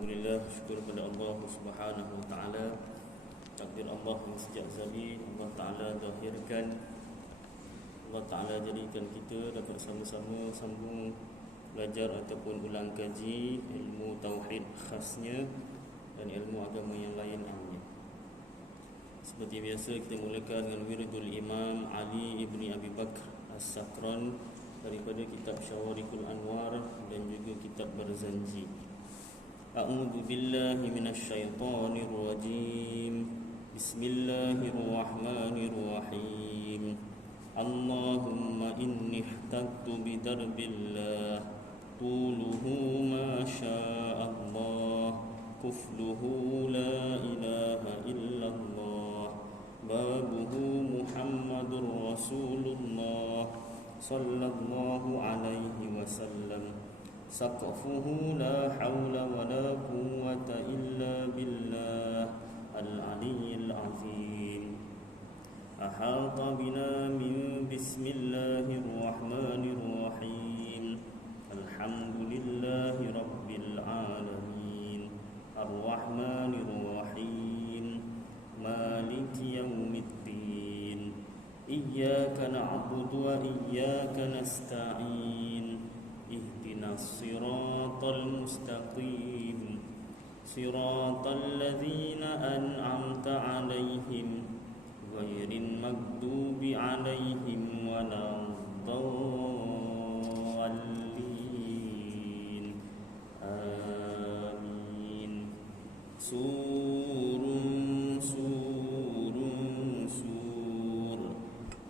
Alhamdulillah, syukur kepada Allah Subhanahu wa taala. Takdir Allah yang sejak azali Allah taala zahirkan, Allah taala jadikan kita dapat sama-sama sambung belajar ataupun ulang kaji ilmu tauhid khasnya dan ilmu agama yang lain amnya. Seperti biasa kita mulakan dengan wiridul Imam Ali ibni Abi Bakr As-Sakran daripada kitab Syawarikul Anwar dan juga kitab Barzanji. A'udzu billahi minasyaitonir rajim. Bismillahirrahmanirrahim. Allahumma inni ihtattu bidarbillah tuluhu ma sya'allah kufluhu la ilaha illallah babuhu Muhammadur Rasulullah sallallahu alaihi wasallam saqafuhu la hawla wa la quwwata illa billah al-aliyyil azim ahata bina min bismillahirrahmanirrahim alhamdulillahi rabbil alamin ar-rahmanirrahim maliki yaumiddin iyyaka na'budu wa iyyaka nasta'in ihdinas siratal mustaqim siratal ladzina an'amta 'alaihim ghairil maghdubi 'alaihim waladdallin amin. Surun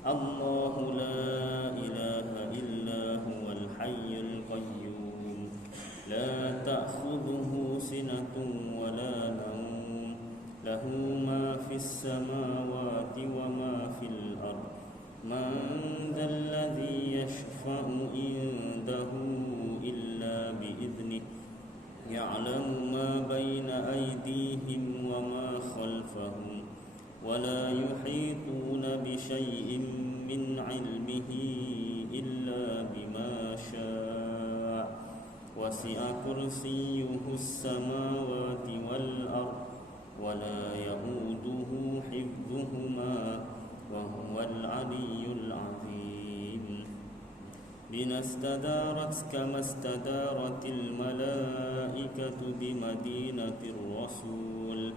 Allahu la ilaha illa huwal hayyul qayyum la ta'khudhuhu sinatun wa la nawm lahu ma fis samawati wa ma fil ard man dhal ladzi yashfa'u indahu illa bi idhnihi ya'lamu ma bayna aydihim wa ma khalfahum wa la yuhituna bi syai'in min 'ilmihi illa bima syaa' wasi'a kursiyyuhus samawati wal ard wa la ya'uduhu hifdhuhuma wa huwal 'aliyyul 'azim. Binastadarat kama istadaratil malaikatu bimadinatir rasul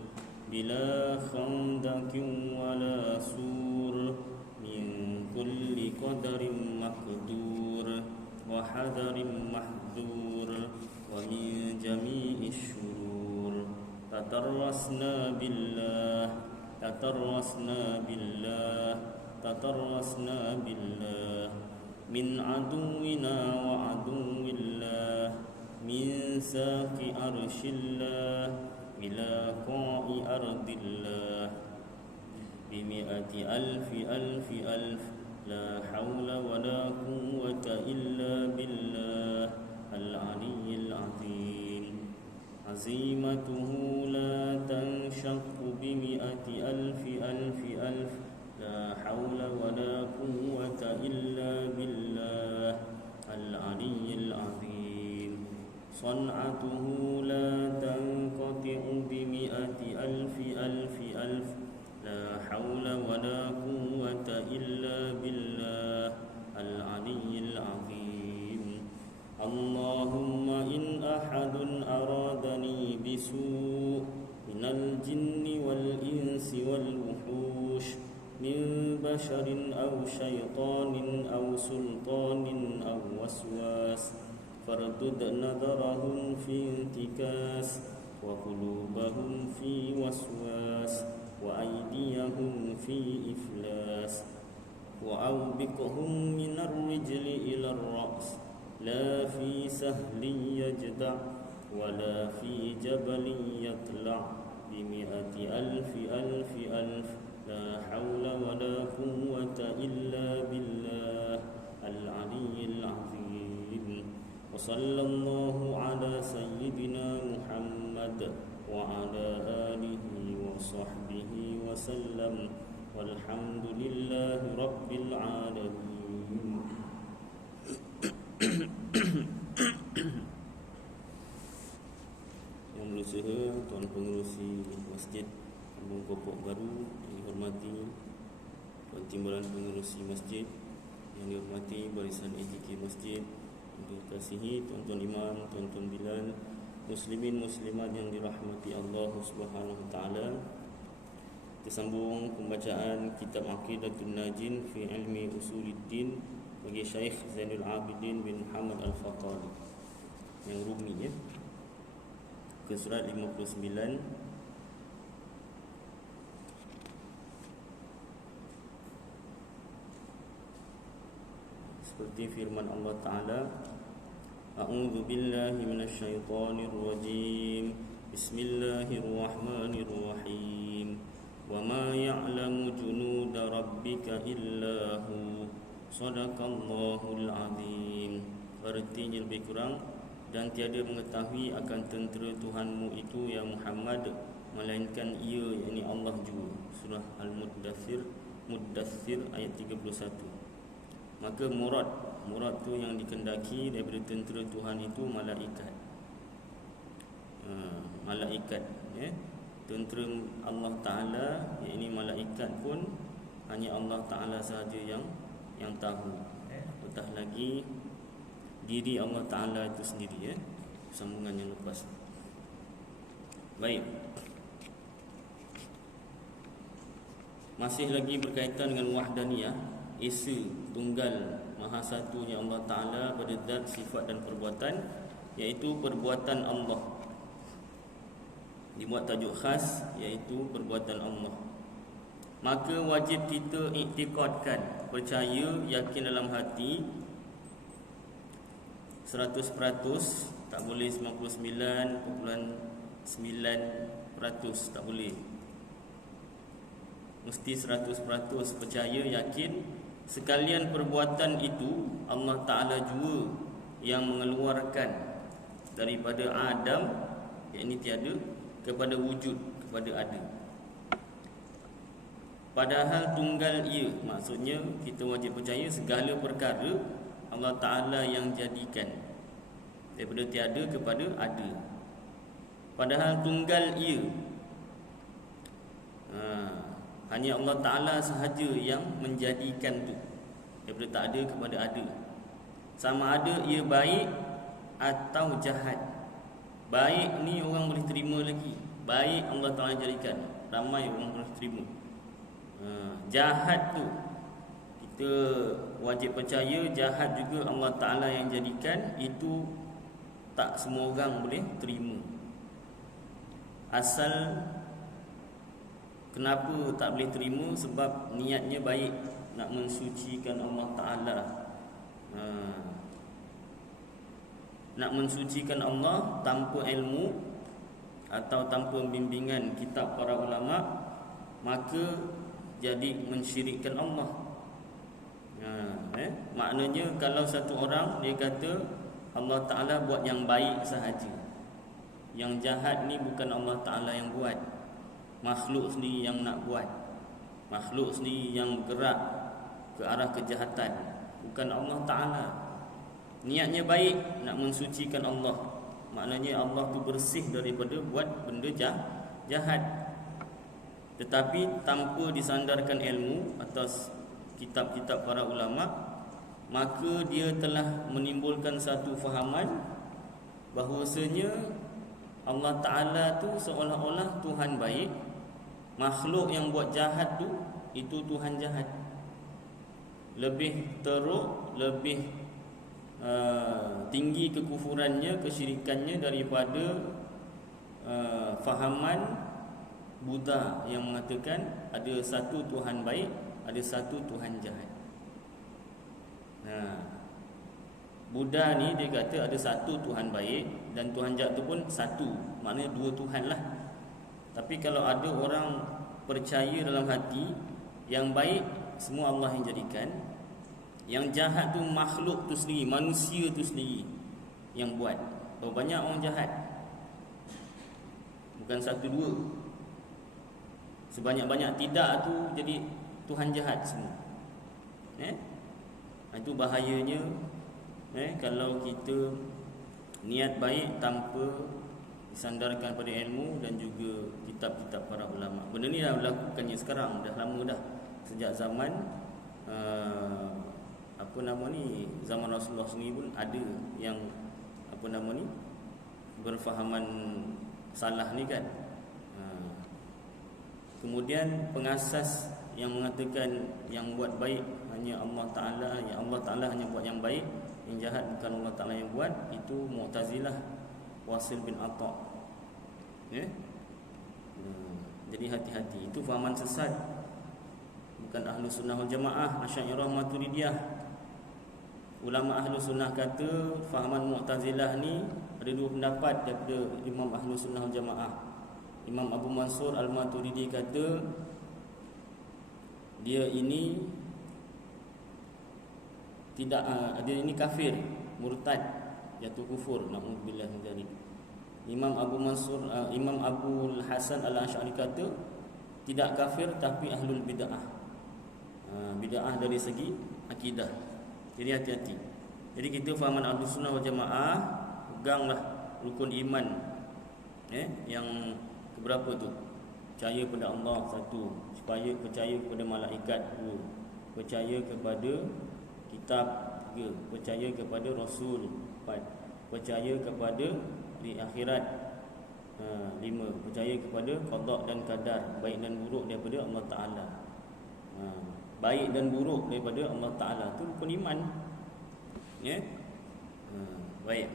bila khandakin wala sur min kulli qadarin maqdur wa hadarin mahdur wa min jami'i syurur tatarrasna billah min aduwina wa aduwillah min saqi arshillah ila qa'i ardillah bimi'ati alfi la hawla wa la quwwata illa billah al-aliyyil azim azimatuhu la tanshaqqu bimi'ati alfi la hawla wa la quwwata illa billah al-aliyyil azim san'atuhu la tanqati'u bimi'ati alfi la hawla wa la quwwata illa billah al-aliyyil azim Allahumma in ahadun aradani bisu' minal jinni wal insi wal wuhush min basharin aw syaitanin aw sultanin aw waswas fardud nadarahum fi intikas wa qulubahum fi waswas wa aydiyahum fi iflas wa awbiqhum minar rijli ila ar-ra's la fi sahlin yajda' wa la fi jabalin yatla' bimi'ati alfi la hawla wa la quwwata illa billah al-aliyyil azim wa sallallahu ala sayyidina Muhammad wa ala alihi wa sahbihi wa sallam walhamdulillahi rabbil alamin. Berusaha Tuan Pengerusi Masjid Kampung Pokok Baru yang dihormati, Tuan Timbalan Pengerusi Masjid yang dihormati, barisan AJK Masjid yang dikasihi, tuan-tuan imam, tuan-tuan bilal, muslimin muslimat yang dirahmati Allah Subhanahu wa taala. Kita sambung pembacaan kitab Aqidatul Najin fi Ilmi Usuluddin bagi Syekh Zainul Abidin bin Muhammad Al-Fatani yang Rumi, ya. Ke surat 59. Seperti firman Allah Ta'ala, A'udzu billahi minasyaitonir rajim. Bismillahirrahmanirrahim. Wa ma ya'lamu junuda rabbika illa hu. Shadaqallahul azim. Artinya lebih kurang, dan tiada mengetahui akan tentera Tuhanmu itu ya Muhammad melainkan ia, yakni Allah jua. Surah Al-Muddathir ayat 31. Maka murad tu yang dikendaki daripada tentera Tuhan itu malaikat. Malaikat, ya. Tentera Allah Ta'ala, yakni malaikat pun hanya Allah Ta'ala sahaja yang tahu. Betah lagi diri Allah Ta'ala itu sendiri, ya. Sambungan yang lepas. Baik. Masih lagi berkaitan dengan wahdaniyah, Esa tunggal maha satunya Allah Ta'ala pada zat, sifat dan perbuatan, iaitu perbuatan Allah. Dibuat tajuk khas, iaitu perbuatan Allah. Maka wajib kita iktikadkan, percaya, yakin dalam hati 100%, tak boleh 99.9%, tak boleh. Mesti 100% percaya, yakin. Sekalian perbuatan itu Allah Ta'ala jua yang mengeluarkan daripada Adam, yakni tiada, kepada wujud, kepada ada. Padahal tunggal ia, maksudnya kita wajib percaya segala perkara Allah Ta'ala yang jadikan daripada tiada kepada ada. Padahal tunggal ia, hanya Allah Ta'ala sahaja yang menjadikan tu, daripada tak ada kepada ada. Sama ada ia baik atau jahat. Baik ni orang boleh terima lagi, baik Allah Ta'ala jadikan, ramai orang boleh terima. Jahat tu kita wajib percaya, jahat juga Allah Ta'ala yang jadikan. Itu tak semua orang boleh terima. Asal kenapa tak boleh terima? Sebab niatnya baik, nak mensucikan Allah Ta'ala. Nak mensucikan Allah tanpa ilmu atau tanpa bimbingan kitab para ulama, maka jadi mensyirikkan Allah. Maknanya kalau satu orang dia kata Allah Ta'ala buat yang baik sahaja, yang jahat ni bukan Allah Ta'ala yang buat, makhluk sendiri yang nak buat, makhluk sendiri yang bergerak ke arah kejahatan, bukan Allah Ta'ala. Niatnya baik, nak mensucikan Allah, maknanya Allah tu bersih daripada buat benda jahat. Tetapi tanpa disandarkan ilmu atas kitab-kitab para ulama, maka dia telah menimbulkan satu fahaman bahawasanya Allah Ta'ala tu seolah-olah Tuhan baik, makhluk yang buat jahat tu itu Tuhan jahat. Lebih teruk, lebih tinggi kekufurannya, kesyirikannya daripada fahaman Buddha yang mengatakan ada satu Tuhan baik, ada satu Tuhan jahat. Buddha ni dia kata ada satu Tuhan baik dan Tuhan jahat tu pun satu, maknanya dua Tuhan lah. Tapi kalau ada orang percaya dalam hati yang baik semua Allah yang jadikan, yang jahat tu makhluk tu sendiri, manusia tu sendiri yang buat. Berapa banyak orang jahat? Bukan satu dua, sebanyak-banyak tidak tu jadi Tuhan jahat semua. Itu bahayanya. Kalau kita niat baik tanpa disandarkan pada ilmu dan juga kitab-kitab para ulama. Benda ni dah berlakukannya sekarang, dah lama dah, sejak zaman zaman Rasulullah sendiri pun ada yang berfahaman salah ni kan. Kemudian pengasas yang mengatakan yang buat baik hanya Allah Ta'ala, yang Allah Ta'ala hanya buat yang baik, yang jahat bukan Allah Ta'ala yang buat, itu Mu'tazilah Wasil bin Atta. Jadi hati-hati, itu fahaman sesat, bukan Ahlu Sunnah wal Jamaah, Asy'ariyah Maturidiyah. Ulama Ahlu Sunnah kata fahaman Mu'tazilah ni ada dua pendapat daripada Imam Ahlu Sunnah wal Jamaah. Imam Abu Mansur Al-Maturidi kata dia ini tidak dia ini kafir, murtad, jatuh kufur, naudzubillah min dzalik. Imam Abu Hasan Al-Asy'ari kata tidak kafir tapi ahlul bid'ah. Bid'ah dari segi akidah. Jadi hati-hati. Jadi kita fahaman Ahlus Sunnah wal Jamaah, peganglah rukun iman. Yang keberapa tu? Percaya kepada Allah satu, percaya kepada malaikat dua, percaya kepada kitab tiga, percaya kepada Rasul empat, percaya kepada di akhirat lima, percaya kepada qada dan qadar, baik dan buruk daripada Allah Ta'ala. Baik dan buruk daripada Allah Ta'ala, itu rukun iman. Baik.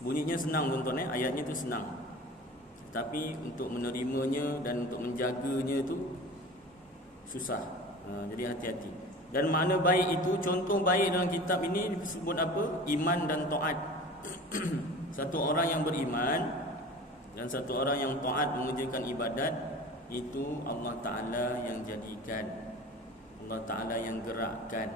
Bunyinya senang tuan-tuan, ayatnya tu senang, tapi untuk menerimanya dan untuk menjaganya tu susah. Jadi hati-hati. Dan makna baik itu, contoh baik dalam kitab ini disebut apa? Iman dan taat. Satu orang yang beriman dan satu orang yang taat mengerjakan ibadat, itu Allah Ta'ala yang jadikan, Allah Ta'ala yang gerakkan,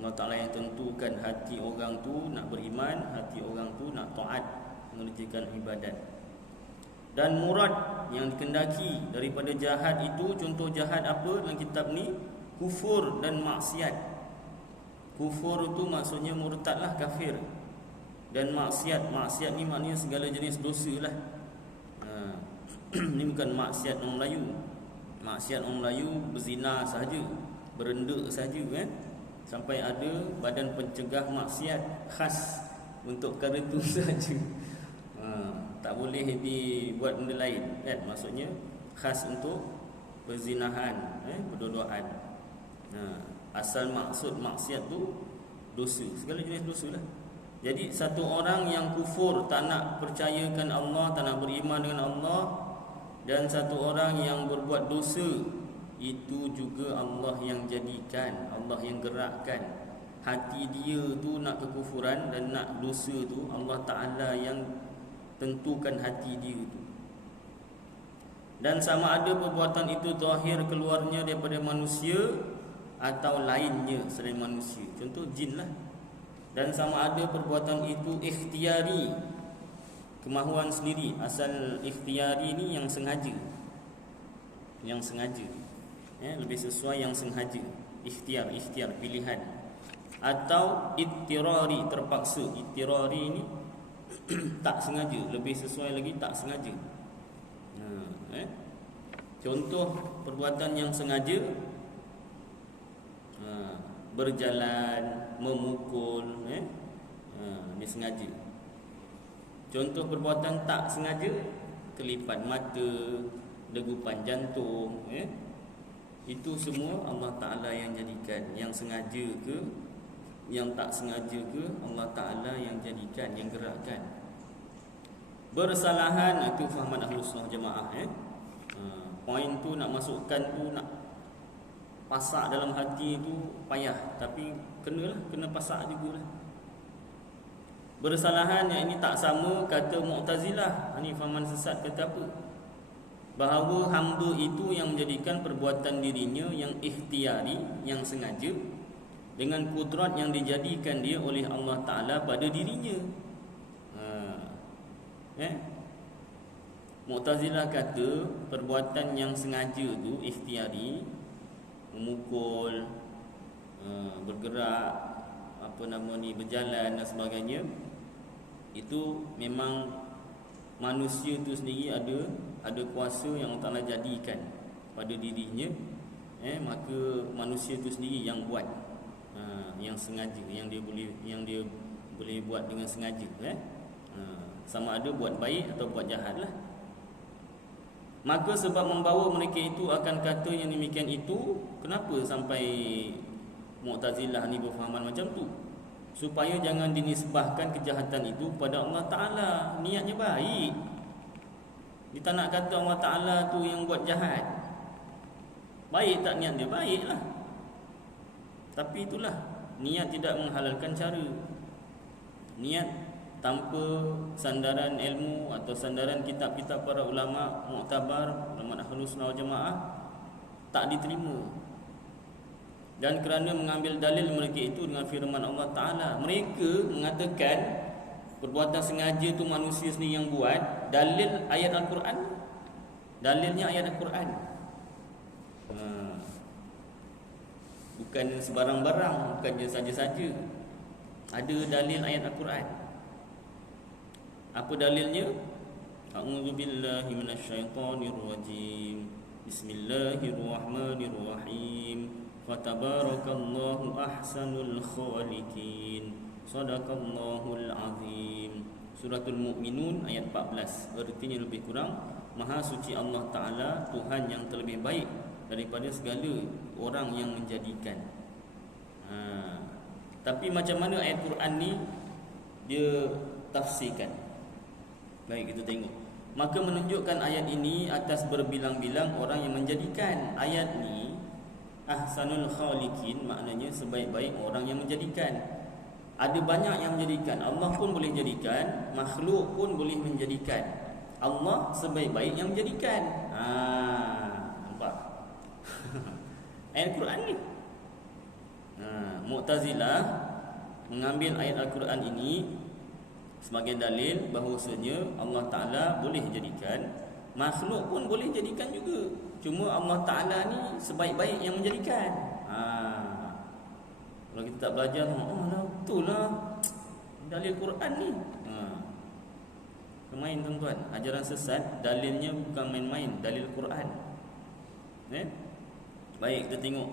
Allah Ta'ala yang tentukan hati orang tu nak beriman, hati orang tu nak taat mengerjakan ibadat. Dan murad yang dikendaki daripada jahat itu, contoh jahat apa dalam kitab ni? Kufur dan maksiat. Kufur itu maksudnya murtadlah, kafir. Dan maksiat ni maknanya segala jenis dosa lah. Ini bukan maksiat orang Melayu. Maksiat orang Melayu berzina sahaja, berendek sahaja kan. Sampai ada badan pencegah maksiat khas untuk perkara itu sahaja. Tak boleh dibuat benda lain kan. Maksudnya khas untuk perzinahan, berdua-duaan. Asal maksud maksiat tu dosa, segala jenis dosa lah. Jadi satu orang yang kufur, tak nak percayakan Allah, tak nak beriman dengan Allah, dan satu orang yang berbuat dosa, itu juga Allah yang jadikan, Allah yang gerakkan. Hati dia tu nak kekufuran dan nak dosa tu, Allah Ta'ala yang tentukan hati dia tu. Dan sama ada perbuatan itu zahir keluarnya daripada manusia atau lainnya selain manusia, contoh jin lah. Dan sama ada perbuatan itu ikhtiari, kemahuan sendiri. Asal ikhtiari ni yang sengaja, lebih sesuai yang sengaja. Ikhtiar pilihan. Atau ittirari, terpaksa. Ittirari ni tak sengaja, lebih sesuai lagi tak sengaja. Contoh perbuatan yang sengaja, berjalan, memukul, dia sengaja. Contoh perbuatan tak sengaja, kelipan mata, degupan jantung, itu semua Allah Ta'ala yang jadikan. Yang sengaja ke, yang tak sengaja ke, Allah Ta'ala yang jadikan, yang gerakkan. Bersalahan, itu fahaman Ahlus Sunnah Jamaah. Poin tu nak masukkan tu, nak pasak dalam hati tu payah, tapi kena pasak jugalah. Bersalahan yang ini tak sama kata Mu'tazilah. Ini fahaman sesat kata apa? Bahawa hamba itu yang menjadikan perbuatan dirinya yang ikhtiari, yang sengaja, dengan kudrat yang dijadikan dia oleh Allah Ta'ala pada dirinya. Mu'tazilah kata perbuatan yang sengaja tu ikhtiari, memukul, bergerak, berjalan dan sebagainya, itu memang manusia tu sendiri ada kuasa yang Allah Ta'ala jadikan pada dirinya, maka manusia tu sendiri yang buat, yang sengaja, yang dia boleh buat dengan sengaja, sama ada buat baik atau buat jahat lah. Maka sebab membawa mereka itu akan kata yang demikian itu, kenapa sampai Mu'tazilah ni berfahaman macam tu? Supaya jangan dinisbahkan kejahatan itu kepada Allah Ta'ala. Niatnya baik, dia tak nak kata Allah Ta'ala tu yang buat jahat. Baik tak niat dia? Baik lah. Tapi itulah, niat tidak menghalalkan cara. Niat tanpa sandaran ilmu atau sandaran kitab-kitab para ulama muktabar, ulama Ahlus Sunnah wal Jamaah, tak diterima. Dan kerana mengambil dalil mereka itu dengan firman Allah Ta'ala, mereka mengatakan perbuatan sengaja tu manusia sendiri yang buat. Dalil ayat Al-Quran, dalilnya ayat Al-Quran, bukan sebarang-barang, bukannya saja-saja. Ada dalil ayat Al-Quran. Apa dalilnya? A'udzubillahi minasyaitonirrajim. Bismillahirrahmanirrahim. Fatabarakallahu ahsanul khaliqin. Sadaqallahul azim. Suratul Mu'minun ayat 14. Artinya lebih kurang, Maha suci Allah Ta'ala, Tuhan yang terlebih baik daripada segala orang yang menjadikan. Tapi macam mana ayat Quran ni dia tafsirkan? Baik, kita tengok. Maka menunjukkan ayat ini atas berbilang-bilang orang yang menjadikan. Ayat ni ahsanul khaliqin, maknanya sebaik-baik orang yang menjadikan. Ada banyak yang menjadikan. Allah pun boleh jadikan, makhluk pun boleh menjadikan. Allah sebaik-baik yang menjadikan. Nampak? Ayat Quran ni. Mu'tazilah mengambil ayat Al-Quran ini sebagai dalil bahawasanya Allah Ta'ala boleh jadikan, makhluk pun boleh jadikan juga. Cuma Allah Ta'ala ni sebaik-baik yang menjadikan. Kalau kita tak belajar, betul lah dalil Quran ni. Kemain tuan-tuan, ajaran sesat dalilnya bukan main-main, dalil Quran. Baik, kita tengok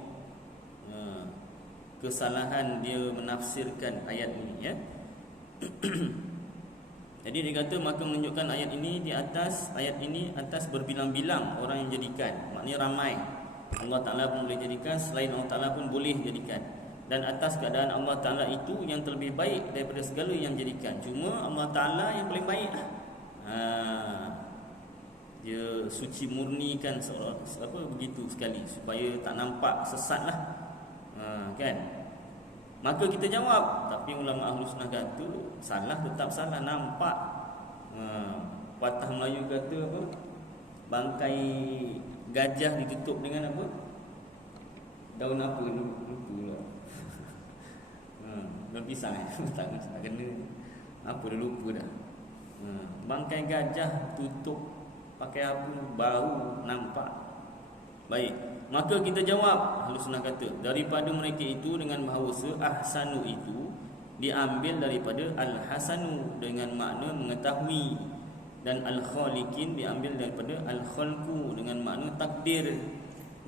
kesalahan dia menafsirkan ayat ini, Jadi dia kata, maka menunjukkan ayat ini di atas, ayat ini atas berbilang-bilang orang yang jadikan. Maknanya ramai. Allah Ta'ala pun boleh jadikan, selain Allah Ta'ala pun boleh jadikan. Dan atas keadaan Allah Ta'ala itu yang terlebih baik daripada segala yang jadikan. Cuma Allah Ta'ala yang paling baik lah. Dia suci murnikan begitu sekali, supaya tak nampak sesat lah. Kan? Maka kita jawab, tapi ulama Ahlus Sunnah kata salah, tetap salah, nampak. Patah Melayu kata apa? Bangkai gajah ditutup dengan apa? Daun apa? Lupa lah. Daun pisang tak kena. Apa dah lupa dah. Bangkai gajah tutup pakai apa? Bau, nampak. Baik, maka kita jawab, Ahlus Sunnah kata, daripada mereka itu dengan bahawasa ahsanu itu diambil daripada al-hasanu dengan makna mengetahui, dan al-khaliqin diambil daripada al-khalqu dengan makna takdir.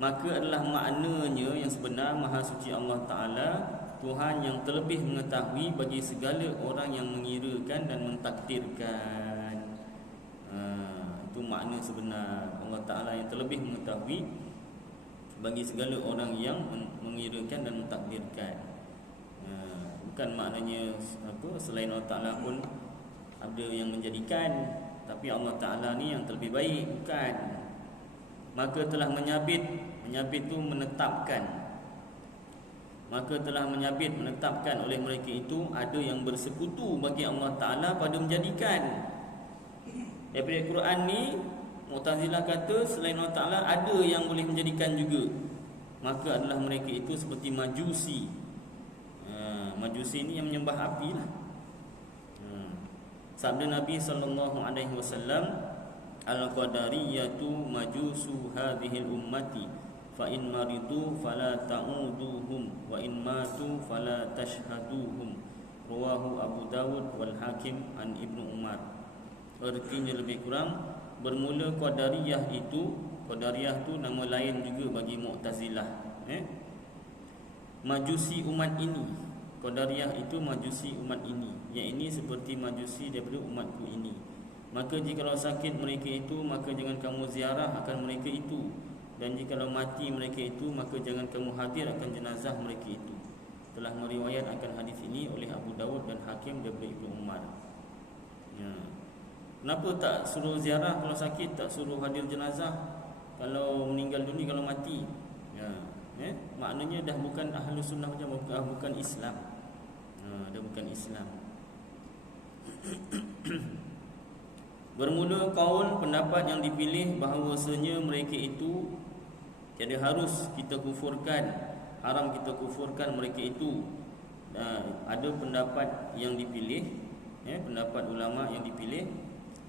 Maka adalah maknanya yang sebenar, Maha suci Allah Ta'ala, Tuhan yang terlebih mengetahui bagi segala orang yang mengirakan dan mentakdirkan. Itu makna sebenar, Allah Ta'ala yang terlebih mengetahui bagi segala orang yang mengirakan dan mentakdirkan. Bukan maknanya selain Allah Ta'ala pun ada yang menjadikan, tapi Allah Ta'ala ni yang terlebih baik, bukan. Maka telah menyabit tu menetapkan. Maka telah menetapkan oleh mereka itu ada yang bersekutu bagi Allah Ta'ala pada menjadikan. Daripada Quran ni, Mu'tazilah kata selain Allah Ta'ala ada yang boleh menjadikan juga. Maka adalah mereka itu seperti Majusi. Majusi ni yang menyembah api lah. Sabda Nabi SAW, Al-Qadariyatu majusu hadhil ummati, fa in maridu fala ta'uduhum, wa in matu fala tashhaduhum, Rawahu Abu Dawud wal Hakim an Ibnu Umar. Artinya lebih kurang, bermula Qadariyah itu, Qadariyah tu nama lain juga bagi Mu'tazilah, Majusi umat ini. Qadariyah itu majusi umat ini. Yang ini seperti majusi daripada umatku ini. Maka jikalau sakit mereka itu, maka jangan kamu ziarah akan mereka itu. Dan jikalau mati mereka itu, maka jangan kamu hadir akan jenazah mereka itu. Telah meriwayat akan hadis ini oleh Abu Dawud dan Hakim daripada Ibnu Umar. Ya. Kenapa tak suruh ziarah kalau sakit, tak suruh hadir jenazah kalau meninggal dunia, kalau mati? Ya. Maknanya dah bukan ahlu sunnah macam, bukan Islam. Dah bukan Islam. Bermula kaul pendapat yang dipilih bahawasanya mereka itu tiada harus kita kufurkan, haram kita kufurkan mereka itu. Ada pendapat yang dipilih, pendapat ulama yang dipilih,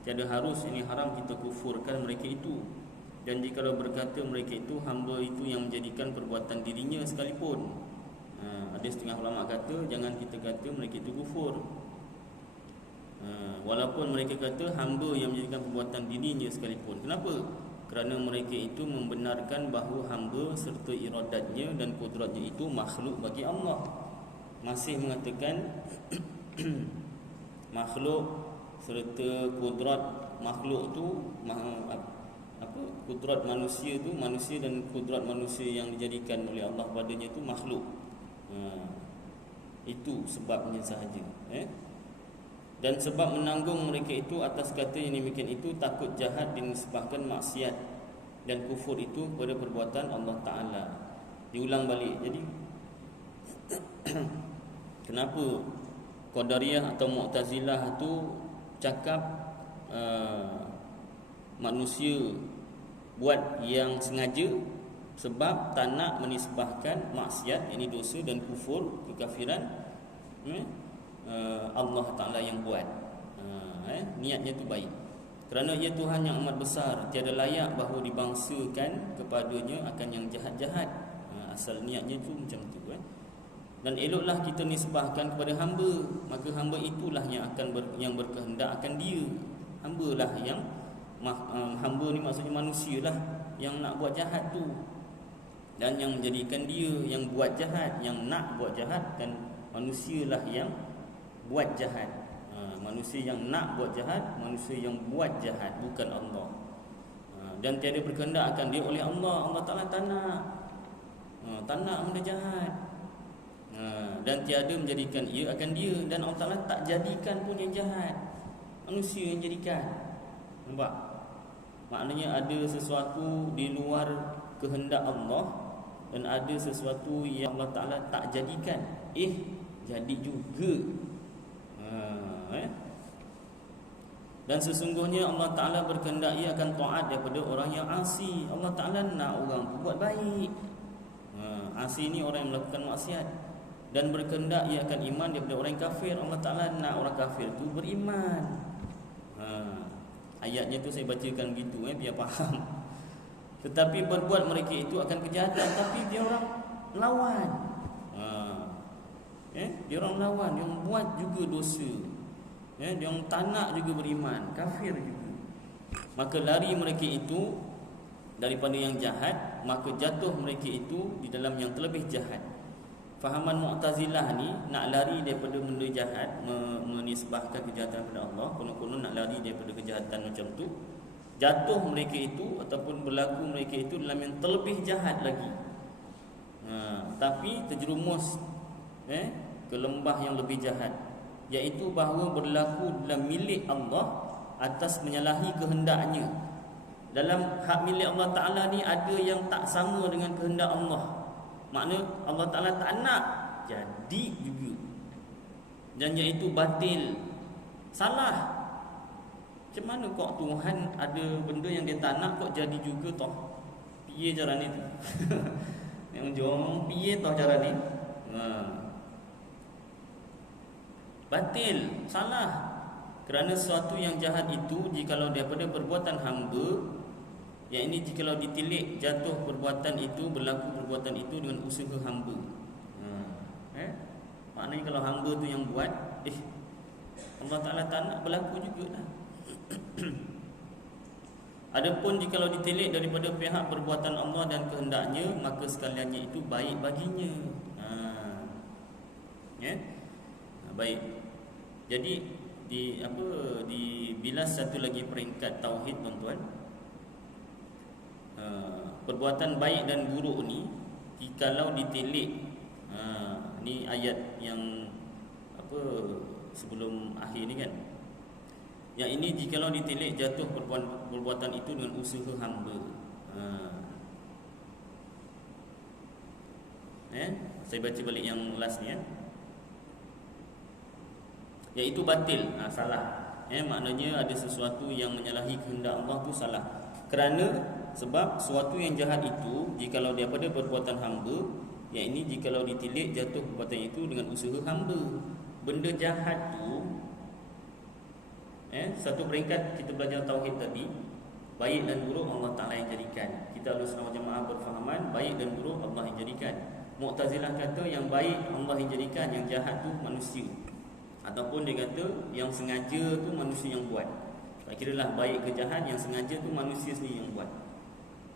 tiada harus ini haram kita kufurkan mereka itu. Dan jikalau berkata mereka itu hamba itu yang menjadikan perbuatan dirinya sekalipun, ada setengah ulama kata jangan kita kata mereka itu kufur, walaupun mereka kata hamba yang menjadikan perbuatan dirinya sekalipun. Kenapa? Kerana mereka itu membenarkan bahawa hamba serta iradatnya dan kudratnya itu makhluk bagi Allah. Masih mengatakan makhluk serta kudrat makhluk tu kudrat manusia tu, manusia dan kudrat manusia yang dijadikan oleh Allah padanya itu makhluk. Itu sebabnya sahaja. Dan sebab menanggung mereka itu atas kata yang demikian itu, takut jahat dinisbahkan maksiat dan kufur itu kepada perbuatan Allah Ta'ala. Diulang balik. Jadi kenapa Qadariyah atau Mu'tazilah tu cakap manusia buat yang sengaja? Sebab tak nak menisbahkan maksiat, ini dosa dan kufur, kekafiran, Allah Ta'ala yang buat. Niatnya tu baik. Kerana ia Tuhan yang amat besar, tiada layak bahawa dibangsakan kepadanya akan yang jahat-jahat. Asal niatnya tu macam tu. Dan eloklah kita nisbahkan kepada hamba, maka hamba itulah yang akan yang berkehendak akan dia. Hamba lah yang hamba ni maksudnya manusia lah yang nak buat jahat tu, dan yang menjadikan dia yang buat jahat, yang nak buat jahat, dan manusialah yang buat jahat. Manusia yang nak buat jahat, manusia yang buat jahat, bukan Allah. Dan tiada berkehendak akan dia oleh Allah. Allah Ta'ala tak nak benda jahat, dan tiada menjadikan ia akan dia. Dan Allah Ta'ala tak jadikan pun yang jahat, manusia yang jadikan. Nampak? Maknanya ada sesuatu di luar kehendak Allah, dan ada sesuatu yang Allah Ta'ala tak jadikan. Jadi juga. Dan sesungguhnya Allah Ta'ala berkehendak ia akan taat daripada orang yang asi. Allah Ta'ala nak orang buat baik. Asi ni orang yang melakukan maksiat, dan berkehendak ia akan iman daripada orang kafir. Allah Ta'ala nak orang kafir tu beriman. Ayatnya tu saya bacakan begitu, biar faham. Tetapi berbuat mereka itu akan kejahatan, tapi dia orang lawan. Dia orang lawan, dia orang buat juga dosa. Dia orang tak nak juga beriman, kafir juga. Maka lari mereka itu daripada yang jahat, maka jatuh mereka itu di dalam yang terlebih jahat. Fahaman Mu'tazilah ni nak lari daripada benda jahat, menisbahkan kejahatan kepada Allah, konon-konon nak lari daripada kejahatan macam tu. Jatuh mereka itu ataupun berlaku mereka itu dalam yang terlebih jahat lagi. Tapi terjerumus ke lembah yang lebih jahat, iaitu bahawa berlaku dalam milik Allah atas menyalahi kehendaknya. Dalam hak milik Allah Ta'ala ni ada yang tak sama dengan kehendak Allah. Makna Allah Ta'ala tak nak, jadi juga. Dan iaitu batil, salah. Macam mana kok Tuhan ada benda yang dia tak nak kok jadi juga toh? Piye cara ni tu? Yang jom piye toh cara ni? Batil, salah. Kerana sesuatu yang jahat itu, jikalau daripada perbuatan hamba, yang ini jikalau ditilik jatuh perbuatan itu, berlaku perbuatan itu dengan usaha hamba. Maknanya kalau hamba tu yang buat, Allah Ta'ala tak nak berlaku juga lah. Adapun jikalau ditilik daripada pihak perbuatan Allah dan kehendaknya, maka sekaliannya itu baik baginya. Baik. Jadi dibilas satu lagi peringkat tauhid, tuan-tuan. Perbuatan baik dan buruk ni jikalau ditilik, ni ayat yang sebelum akhir ni kan. Yang ini jikalau ditilik jatuh perbuatan itu dengan usaha hamba. Saya baca balik yang last ni iaitu batil, salah. Maknanya ada sesuatu yang menyalahi kehendak Allah tu salah. Kerana sebab sesuatu yang jahat itu jikalau daripada perbuatan hamba, yang ini jikalau ditilik jatuh perbuatan itu dengan usaha hamba. Benda jahat tu, satu peringkat kita belajar tauhid tadi, baik dan buruk Allah Ta'ala yang jadikan. Kita Ahlussunnah wal Jamaah berfahaman baik dan buruk Allah yang jadikan. Mu'tazilah kata yang baik Allah yang jadikan, yang jahat tu manusia. Ataupun dia kata yang sengaja tu manusia yang buat. Tak kiralah baik ke jahat, yang sengaja tu manusia sendiri yang buat.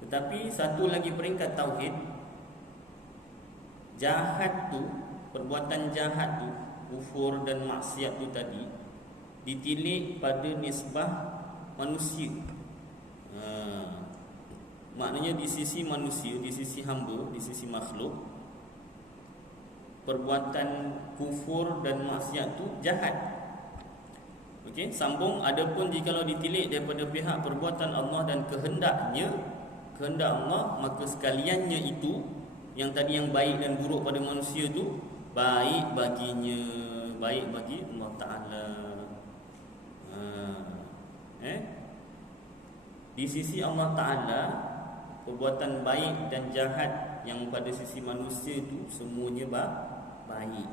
Tetapi satu lagi peringkat tauhid, jahat tu, perbuatan jahat tu, kufur dan maksiat tu tadi, ditilik pada nisbah manusia. Maknanya di sisi manusia, di sisi hamba, di sisi makhluk, perbuatan kufur dan maksiat tu jahat. Okey, sambung. Adapun jikalau ditilik daripada pihak perbuatan Allah dan kehendaknya, kehendak Allah, maka sekaliannya itu yang tadi yang baik dan buruk pada manusia tu baik baginya, baik bagi Allah Ta'ala. Di sisi Allah Ta'ala, perbuatan baik dan jahat yang pada sisi manusia itu semuanya baik.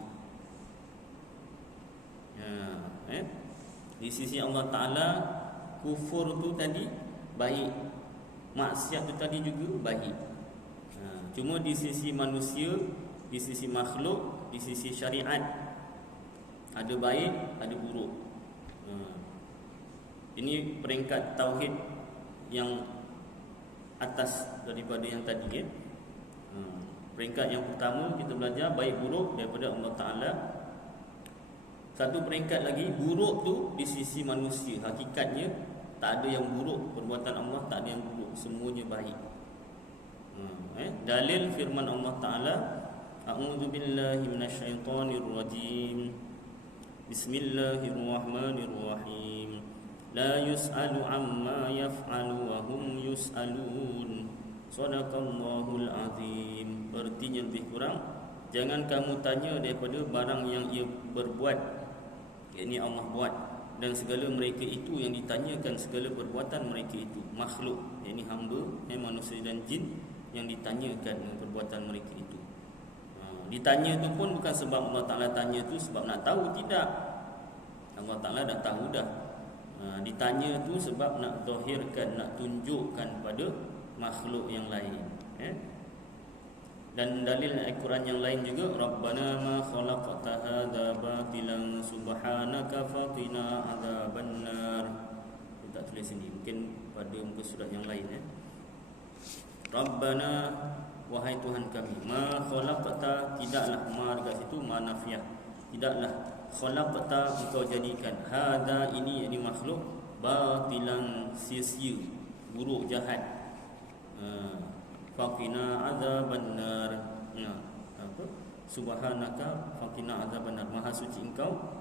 Di sisi Allah Ta'ala, kufur tu tadi baik, maksiat tu tadi juga baik. Cuma di sisi manusia, di sisi makhluk, di sisi syariat, ada baik, ada buruk. Ini peringkat tauhid yang atas daripada yang tadi. Peringkat yang pertama kita belajar baik buruk daripada Allah Ta'ala. Satu peringkat lagi, buruk tu di sisi manusia. Hakikatnya tak ada yang buruk, perbuatan Allah tak ada yang buruk, semuanya baik. Dalil firman Allah Ta'ala, A'udzu billahi minasyaitonir rajim. Bismillahirrahmanirrahim. La yus'alu amma yaf'alu wa hum yus'alun. Shadaqallahul azim. Artinya lebih kurang, jangan kamu tanya daripada barang yang ia berbuat, yakni Allah buat, dan segala mereka itu yang ditanyakan segala perbuatan mereka itu, makhluk, yakni hamba, manusia dan jin, yang ditanyakan dengan perbuatan mereka itu. Ditanya tu pun bukan sebab Allah Ta'ala tanya tu sebab nak tahu, tidak. Allah Ta'ala dah tahu dah. Ditanya tu sebab nak zahirkan, nak tunjukkan pada makhluk yang lain. Dan dalil Al-Quran yang lain juga, Rabbana ma khalaqta hadza batilan subhanaka faqina adzabannar. Kita tak tulis sini, mungkin pada muka surat yang lain. Rabbana, wahai Tuhan kami, ma khalaqta, tidaklah, ma dekat situ ma nafiyah, tidaklah, khalaqta, engkau jadikan, hadza, ini yakni makhluk, batilan, sia-sia, buruk, jahat, faqina adzabannar. Subhanaka faqina adzabannar, maha suci engkau,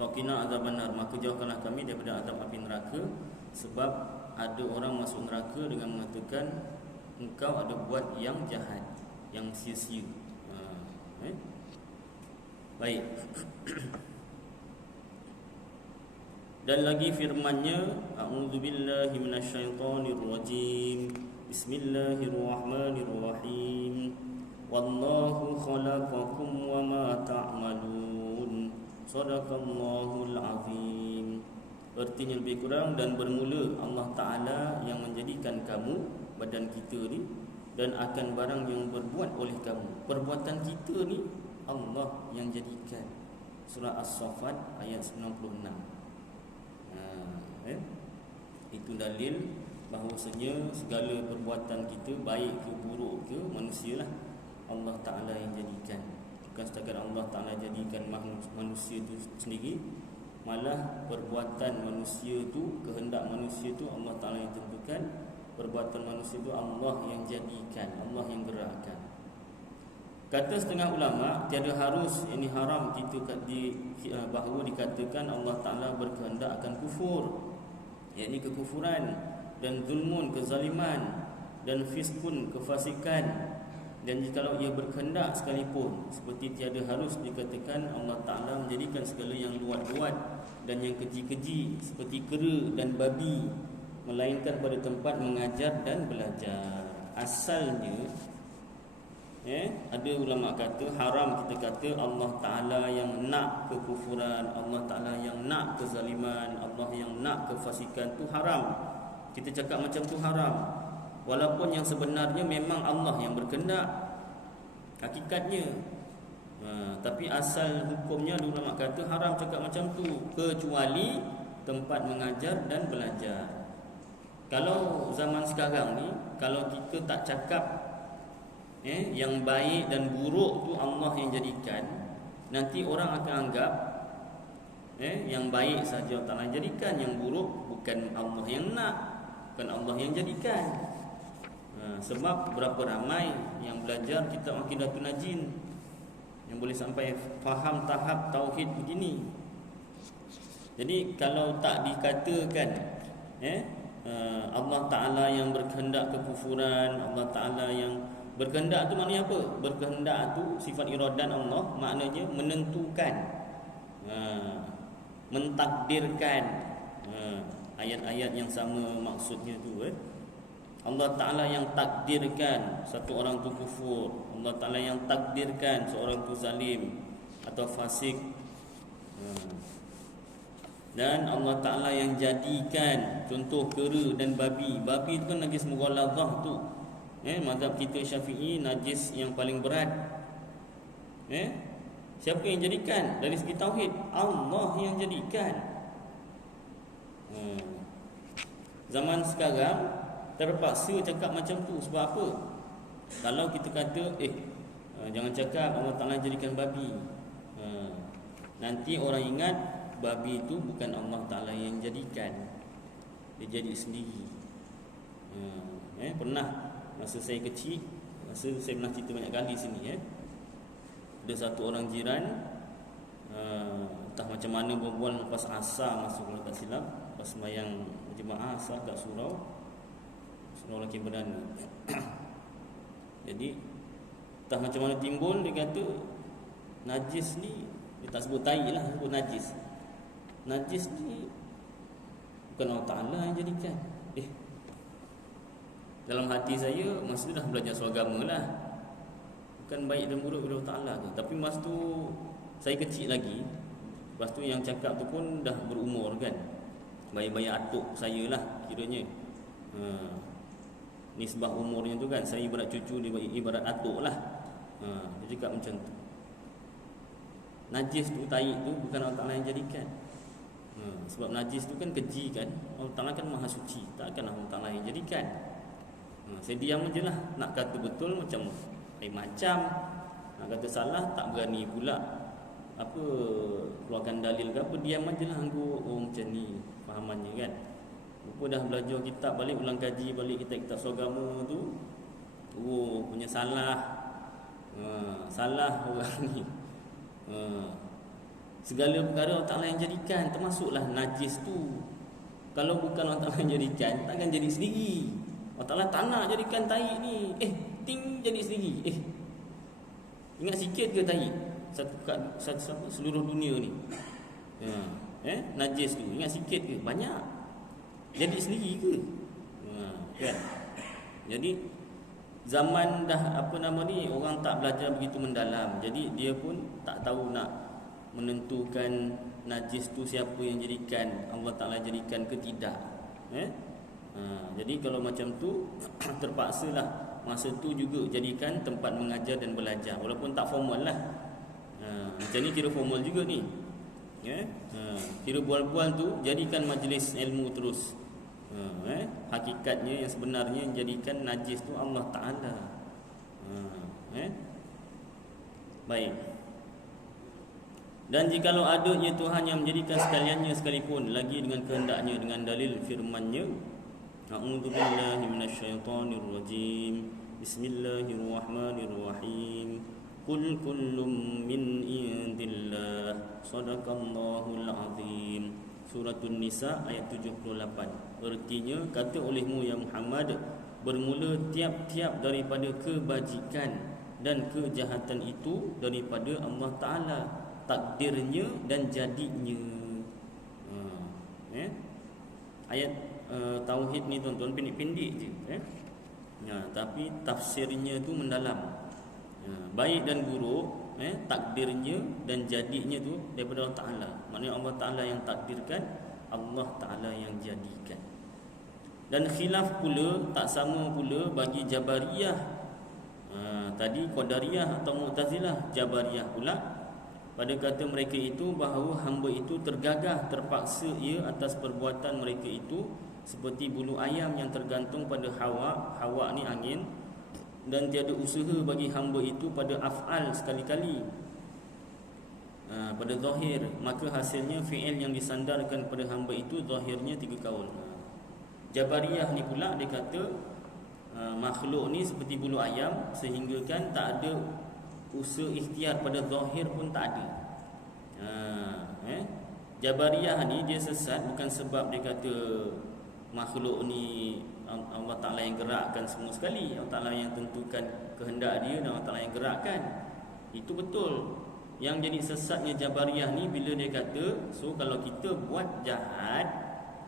faqina adzabannar, maka jauhkanlah kami daripada azab api neraka. Sebab ada orang masuk neraka dengan mengatakan engkau ada buat yang jahat, yang sia-sia. Baik. Dan lagi firman-Nya, A'udzubillahi minasyaitonir rajim. Bismillahirrahmanirrahim. Wallahu khalaqakum wa ma ta'malun. Shadaqallahul azim. Artinya lebih kurang, dan bermula Allah Ta'ala yang menjadikan kamu, badan kita ni, dan akan barang yang berbuat oleh kamu. Perbuatan kita ni Allah yang jadikan. Surah As-Saffat ayat 96. Itu dalil bahawasanya segala perbuatan kita, baik ke buruk ke, manusialah Allah Ta'ala yang jadikan. Bukan setakat Allah Ta'ala jadikan manusia itu sendiri, malah perbuatan manusia itu, kehendak manusia itu Allah Ta'ala yang tentukan. Perbuatan manusia itu Allah yang jadikan, Allah yang gerakkan. Kata setengah ulama, tiada harus, ini haram kita bahawa dikatakan Allah Ta'ala berkehendak akan kufur, yakni kekufuran, dan zulmun, kezaliman, dan fiskun, kefasikan. Dan jikalau ia berkehendak sekalipun, seperti tiada harus dikatakan Allah Ta'ala menjadikan segala yang luat-luat dan yang keji-keji seperti kera dan babi, melainkan pada tempat mengajar dan belajar. Asalnya ada ulama kata haram kita kata Allah Ta'ala yang nak kekufuran, Allah Ta'ala yang nak kezaliman, Allah yang nak kefasikan, tu haram. Kita cakap macam tu haram, walaupun yang sebenarnya memang Allah yang berkehendak hakikatnya. Tapi asal hukumnya ulama kata haram cakap macam tu, kecuali tempat mengajar dan belajar. Kalau zaman sekarang ni, kalau kita tak cakap yang baik dan buruk tu Allah yang jadikan, nanti orang akan anggap yang baik saja Allah Ta'ala jadikan, yang buruk bukan Allah yang nak, bukan Allah yang jadikan. Sebab berapa ramai yang belajar kitab Aqidatul Najin yang boleh sampai faham tahap tauhid begini. Jadi kalau tak dikatakan Allah Ta'ala yang berkehendak kekufuran, Allah Ta'ala yang berkehendak tu maknanya apa? Berkehendak tu sifat iradat Allah, maknanya menentukan, mentakdirkan. Ayat-ayat yang sama maksudnya tu. Allah Ta'ala yang takdirkan satu orang tu kufur, Allah Ta'ala yang takdirkan seorang tu zalim atau fasik, dan Allah Ta'ala yang jadikan, contoh kera dan babi. Babi tu kan najis mughaladzah tu. Mazhab kita Syafi'i najis yang paling berat. Siapa yang jadikan? Dari segi tauhid, Allah yang jadikan. Zaman sekarang terpaksa cakap macam tu. Sebab apa? Kalau kita kata jangan cakap Allah Ta'ala jadikan babi, nanti orang ingat babi itu bukan Allah Ta'ala yang jadikan, dia jadi sendiri. Pernah masa saya kecil, saya pernah cerita banyak kali sini, ada satu orang jiran, entah macam mana berbual lepas asar masuk, kalau tak silap, lepas sembahyang jemaah asar kat surau lelaki berdana. Jadi entah macam mana timbul, dia kata najis ni, dia tak sebut tai lah, sebut najis. Najis ni bukan Allah Ta'ala yang jadikan. Dalam hati saya masa tu dah belajar suagama lah, bukan baik dan buruk Allah Ta'ala tu. Tapi masa tu saya kecil lagi. Lepas tu yang cakap tu pun dah berumur kan, bayi-bayi atuk saya lah kiranya. Nisbah umurnya tu kan, saya ibarat cucu, dia ibarat atuk lah. Dia cakap macam tu. Najis tu, taik tu bukan Allah Ta'ala yang jadikan. Sebab najis tu kan keji kan, Allah Ta'ala kan maha suci, takkan Allah Ta'ala yang jadikan. Saya diam je lah. Nak kata betul macam macam, nak kata salah tak berani pula apa keluarkan dalil ke apa, diam je lah, anggur macam ni fahamannya kan. Rupa dah belajar kitab balik, ulang kaji balik kitab-kitab agama tu, punya salah. Salah orang ni. Segala perkara Allah Ta'ala yang jadikan, termasuklah najis tu. Kalau bukan Allah Ta'ala yang jadikan, takkan jadi sendiri. Allah Ta'ala tak nak jadikan tahi ni, ting jadi sendiri. Ingat sikit ke tahi satu seluruh dunia ni? Najis tu ingat sikit ke? Banyak. Jadi sendiri ke? Kan? Jadi zaman dah orang tak belajar begitu mendalam. Jadi dia pun tak tahu nak menentukan najis tu siapa yang jadikan, Allah Ta'ala jadikan ke tidak. Jadi kalau macam tu terpaksalah masa tu juga jadikan tempat mengajar dan belajar, walaupun tak formal lah. Macam ni kira formal juga ni. Kira bual-bual tu jadikan majlis ilmu terus. Hakikatnya yang sebenarnya yang jadikan najis tu Allah Ta'ala. Baik. Dan jikalau adanya Tuhan yang menjadikan sekaliannya sekalipun, lagi dengan kehendaknya, dengan dalil firman-Nya, A'udzubillahi minasyaitonirrajim. Bismillahirrahmanirrahim. Qul kullum min indillah. Shadaqallahul azim. Surah An-Nisa ayat 78. Artinya, kata olehmu ya Muhammad, bermula tiap-tiap daripada kebajikan dan kejahatan itu daripada Allah Ta'ala, takdirnya dan jadinya. Ayat tauhid ni tuan-tuan pendek-pendek je, tapi tafsirnya tu mendalam. Baik dan buruk, takdirnya dan jadinya tu daripada Allah Ta'ala. Maknanya Allah Ta'ala yang takdirkan, Allah Ta'ala yang jadikan. Dan khilaf pula, tak sama pula bagi Jabariyah. Tadi Qadariyah atau Mu'tazilah. Jabariyah pula, pada kata mereka itu bahawa hamba itu tergagah, terpaksa ia atas perbuatan mereka itu, seperti bulu ayam yang tergantung pada hawa. Hawa ni angin. Dan tiada usaha bagi hamba itu pada af'al sekali-kali, pada zahir. Maka hasilnya fi'il yang disandarkan pada hamba itu zahirnya 3 kaul. Jabariyah ni pula dia kata makhluk ni seperti bulu ayam, sehingga kan tak ada usaha ikhtiar, pada zahir pun tak ada. Jabariyah ni dia sesat bukan sebab dia kata makhluk ni Allah Ta'ala yang gerakkan semua sekali. Allah Ta'ala yang tentukan kehendak dia dan Allah Ta'ala yang gerakkan. Itu betul. Yang jadi sesatnya Jabariyah ni bila dia kata, so kalau kita buat jahat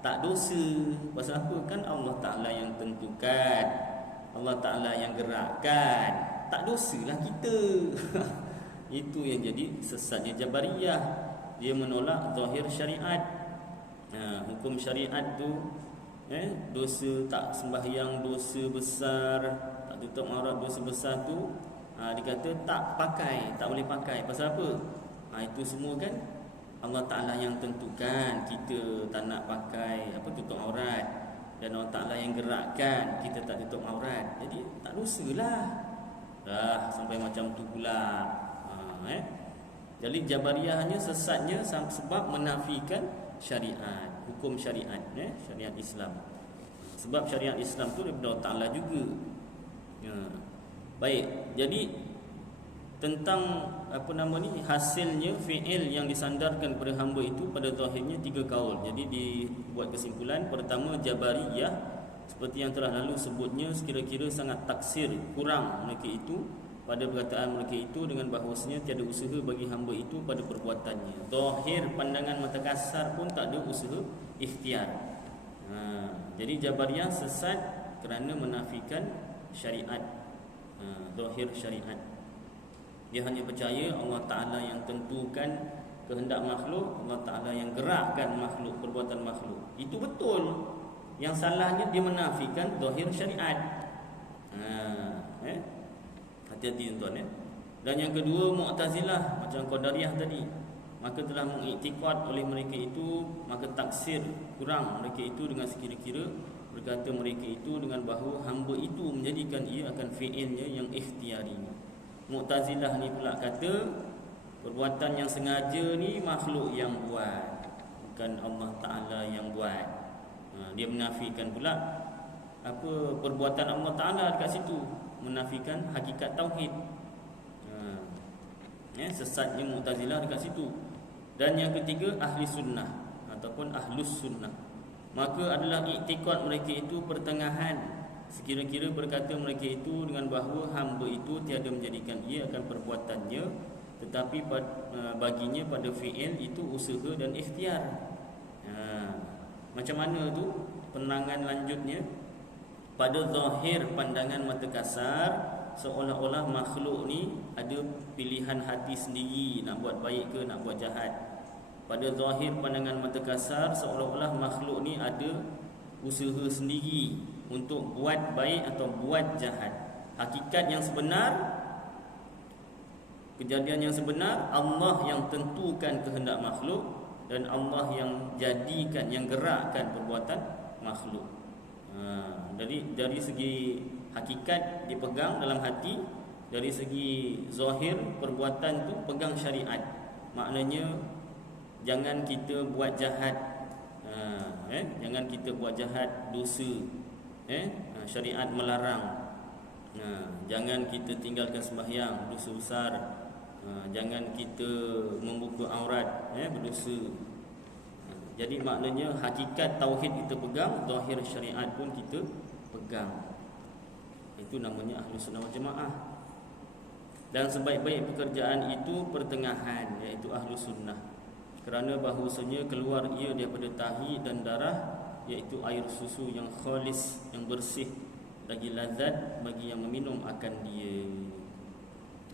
tak dosa. Pasal apa? Kan Allah Ta'ala yang tentukan, Allah Ta'ala yang gerakkan, tak dosalah kita. Itu yang jadi sesatnya Jabariyah. Dia menolak zahir syariat. Hukum syariat tu, dosa tak sembahyang, dosa besar, tak tutup aurat, dosa besar tu, dia kata tak pakai, tak boleh pakai. Pasal apa? Itu semua kan Allah Ta'ala yang tentukan. Kita tak nak pakai tutup aurat, dan Allah Ta'ala yang gerakkan kita tak tutup aurat. Jadi tak dosalah. Dah sampai macam tu pula. Jadi Jabariyahnya sesatnya sebab menafikan syariat, hukum syariat, syariat Islam. Sebab syariat Islam tu daripada Allah Ta'ala juga. Baik, jadi tentang hasilnya fi'il yang disandarkan kepada hamba itu pada zahirnya 3 kaul. Jadi dibuat kesimpulan. Pertama, Jabariyah seperti yang telah lalu sebutnya, sekira-kira sangat taksir, kurang mereka itu pada perkataan mereka itu dengan bahawasanya tiada usaha bagi hamba itu pada perbuatannya. Zahir pandangan mata kasar pun tak ada usaha ikhtiar. Jadi Jabariyah sesat kerana menafikan syariat, zahir syariat. Dia hanya percaya Allah Ta'ala yang tentukan kehendak makhluk, Allah Ta'ala yang gerakkan makhluk, perbuatan makhluk. Itu betul. Yang salahnya dia menafikan zahir syariat. Hati-hati tuan-tuan. Dan yang kedua, Mu'tazilah macam Qadariyah tadi. Maka telah mengiktikad oleh mereka itu, maka taksir, kurang mereka itu dengan sekira-kira berkata mereka itu dengan bahawa hamba itu menjadikan ia akan fi'ilnya yang ikhtiari. Mu'tazilah ni pula kata perbuatan yang sengaja ni makhluk yang buat, bukan Allah Ta'ala yang buat. Dia menafikan pula perbuatan Allah Ta'ala dekat situ, menafikan hakikat tauhid. Sesatnya Mu'tazilah dekat situ. Dan yang ketiga, ahli sunnah ataupun ahlus sunnah. Maka adalah iktikad mereka itu pertengahan. Sekira-kira berkata mereka itu dengan bahawa hamba itu tiada menjadikan ia akan perbuatannya, tetapi baginya pada fi'il itu usaha dan ikhtiar. Macam mana tu penangan lanjutnya? Pada zahir pandangan mata kasar, seolah-olah makhluk ni ada pilihan hati sendiri nak buat baik ke nak buat jahat. Pada zahir pandangan mata kasar, seolah-olah makhluk ni ada usaha sendiri untuk buat baik atau buat jahat. Hakikat yang sebenar, Kejadian yang sebenar, Allah yang tentukan kehendak makhluk, dan Allah yang jadikan, yang gerakkan perbuatan makhluk. Dari segi hakikat dipegang dalam hati, dari segi zahir perbuatan tu pegang syariat. Maknanya jangan kita buat jahat, jangan kita buat jahat, dosa, syariat melarang. Jangan kita tinggalkan sembahyang, dosa besar. Jangan kita membuka aurat, berdosa. Jadi maknanya hakikat tauhid kita pegang, zahir syariat pun kita pegang. Itu namanya Ahlus Sunnah wal Jamaah. Dan sebaik-baik pekerjaan itu pertengahan, iaitu Ahlus Sunnah. Kerana bahawasanya keluar ia daripada tahi dan darah, iaitu air susu yang khalis, yang bersih, lagi lazat bagi yang meminum akan dia.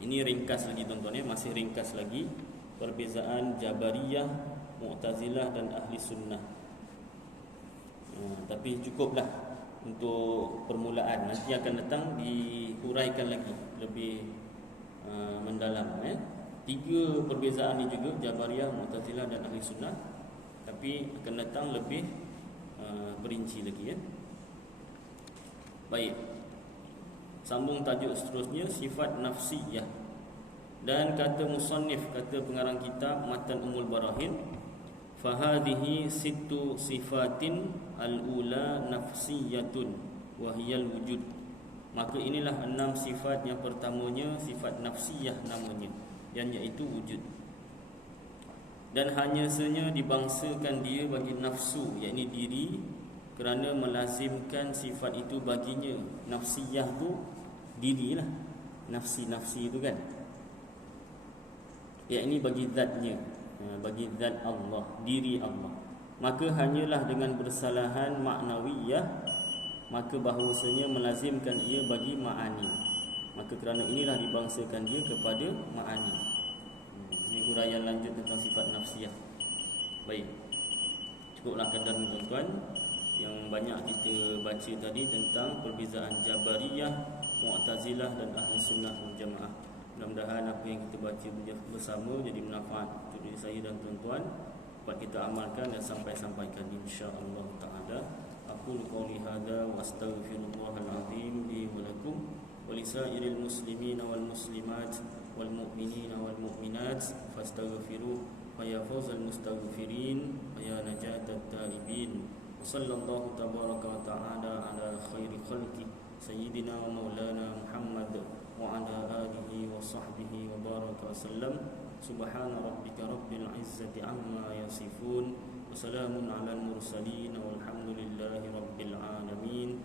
Ini ringkas lagi tuan-tuan, masih ringkas lagi perbezaan Jabariyah, Mu'tazilah dan Ahli Sunnah. Tapi cukuplah untuk permulaan. Nanti akan datang dihuraikan lagi lebih mendalam. 3 perbezaan ini juga, Jabariyah, Mu'tazilah dan Ahli Sunnah. Tapi akan datang lebih berinci lagi. Baik, sambung tajuk seterusnya, sifat nafsiyah. Dan kata musannif, kata pengarang kitab Matan Ummul Barahin, fahadhihi sittu sifatin al-ula nafsiyatun wahiyal wujud. Maka inilah 6 sifat. Yang pertamanya sifat nafsiyah namanya, yang iaitu wujud. Dan hanya saja dibangsakan dia bagi nafsu, yakni diri, kerana melazimkan sifat itu baginya. Nafsiyah tu dirilah, nafsi-nafsi itu kan, yakni bagi zatnya, bagi zat Allah, diri Allah. Maka hanyalah dengan bersalahan maknawiyah, maka bahawasanya melazimkan ia bagi ma'ani. Maka kerana inilah dibangsakan dia kepada ma'ani. Ini huraian lanjut tentang sifat nafsiyah. Baik, cukuplah kadar ni tuan-tuan. Yang banyak kita baca tadi tentang perbezaan Jabariyah, Mu'tazilah dan Ahli Sunnah wal Jamaah. Mudah-mudahan apa yang kita baca bersama jadi manfaat untuk diri saya dan tuan-tuan, dapat kita amalkan dan sampaikan insya-Allah taala. Aqulu qouli hadza wa astaghfirullahal azim li wa lakum wa lisairil muslimin wal muslimat wal mu'minin wal mu'minat fastaghfiruh fa ya fawzal mustaghfirin wa ya najatat taibin. Sallallahu tabaraka wa ta'ala ala khairi khalqi sayyidina wa maulana Muhammad wa ala alihi wa sahbihi wa baraka wa sallam. Subhana rabbika rabbil izzati amma yasifun wa salamun ala al mursalin walhamdulillahi rabbil alamin.